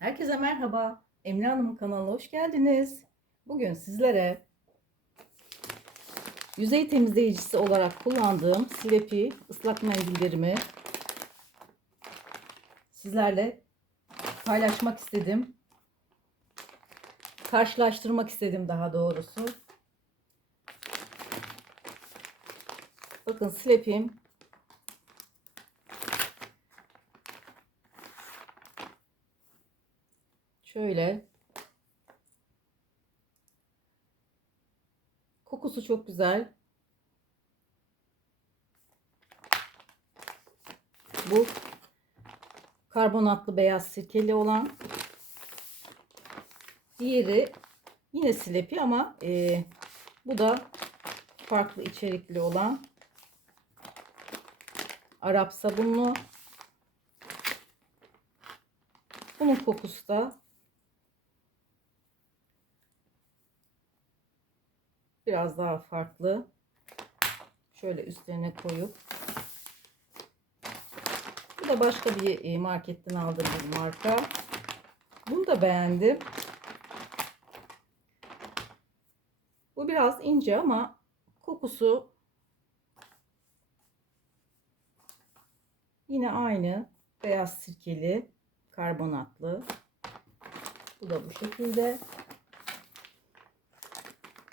Herkese merhaba. Emine Hanım kanalına hoş geldiniz. Bugün sizlere yüzey temizleyicisi olarak kullandığım Sleepy ıslak mendillerimi sizlerle paylaşmak istedim. Karşılaştırmak istedim daha doğrusu. Bakın Sleepy'm Şöyle. Kokusu çok güzel. Bu karbonatlı beyaz sirkeli olan. Diğeri yine silepi ama e, bu da farklı içerikli olan Arap sabunlu. Bunun kokusu da biraz daha farklı. Şöyle üstlerine koyup bu da başka bir e, marketten aldığım bir marka. Bunu da beğendim. Bu biraz ince ama kokusu yine aynı. Beyaz sirkeli, karbonatlı. Bu da bu şekilde.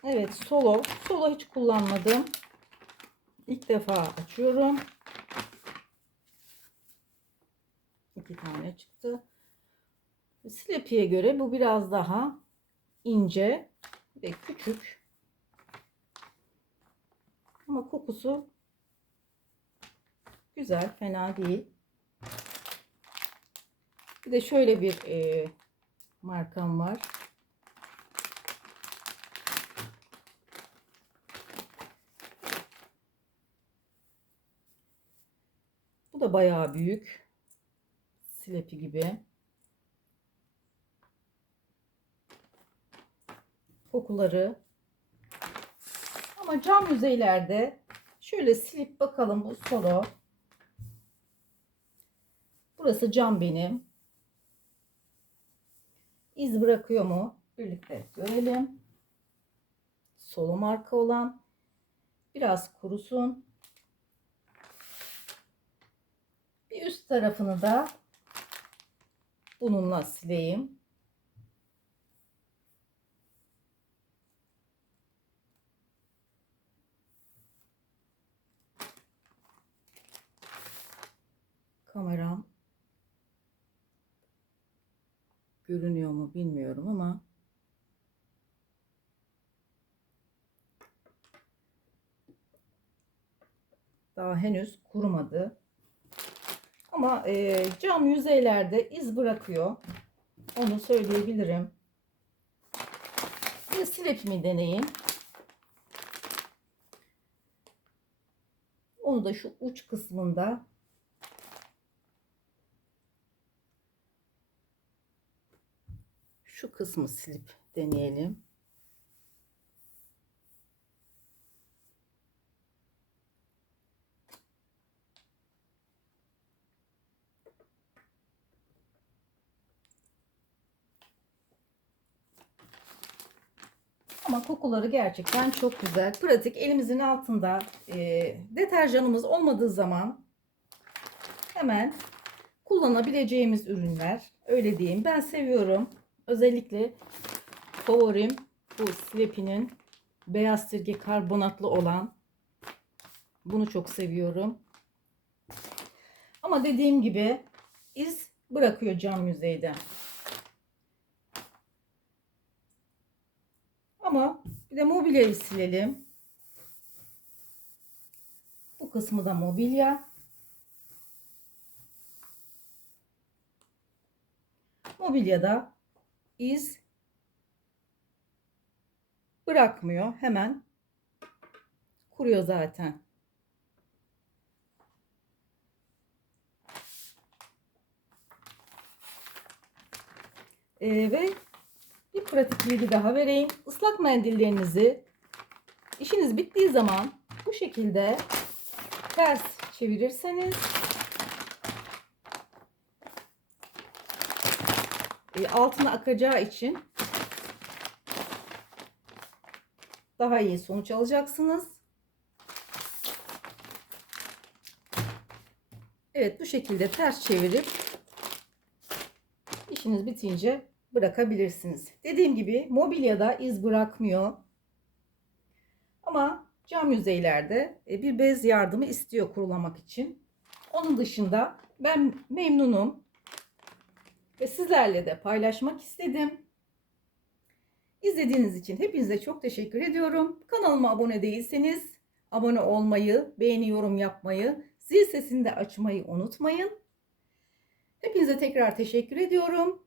Evet solo. Solo hiç kullanmadım. İlk defa açıyorum. İki tane çıktı. Sleepy'ye göre bu biraz daha ince ve küçük. Ama kokusu güzel, fena değil. Bir de şöyle bir e, markam var. Bu da bayağı büyük. Silepi gibi. Kokuları. Ama cam yüzeylerde şöyle silip bakalım bu solo. Burası cam benim. İz bırakıyor mu? Birlikte görelim. Solo marka olan. Biraz kurusun. Bir üst tarafını da bununla sileyim. Kameram görünüyor mu bilmiyorum ama daha henüz kurumadı. Ama e, cam yüzeylerde iz bırakıyor. Onu söyleyebilirim. Bir silepimi deneyin. Onu da şu uç kısmında şu kısmı silip deneyelim. Ama kokuları gerçekten çok güzel. Pratik elimizin altında e, deterjanımız olmadığı zaman hemen kullanabileceğimiz ürünler. Öyle diyeyim. Ben seviyorum. Özellikle favorim bu Sleepy'nin beyaz sirke karbonatlı olan. Bunu çok seviyorum. Ama dediğim gibi iz bırakıyor cam yüzeyden. Ama bir de mobilyayı silelim. Bu kısmı da mobilya. Mobilyada iz bırakmıyor. Hemen kuruyor zaten. Ee, ve pratik bilgi daha vereyim. Islak mendillerinizi işiniz bittiği zaman bu şekilde ters çevirirseniz e, altına akacağı için daha iyi sonuç alacaksınız. Evet bu şekilde ters çevirip işiniz bitince bırakabilirsiniz. Dediğim gibi mobilyada iz bırakmıyor. Ama cam yüzeylerde e, bir bez yardımı istiyor kurulamak için. Onun dışında ben memnunum ve sizlerle de paylaşmak istedim. İzlediğiniz için hepinize çok teşekkür ediyorum. Kanalıma abone değilseniz abone olmayı, beğeni yorum yapmayı, zil sesini de açmayı unutmayın. Hepinize tekrar teşekkür ediyorum.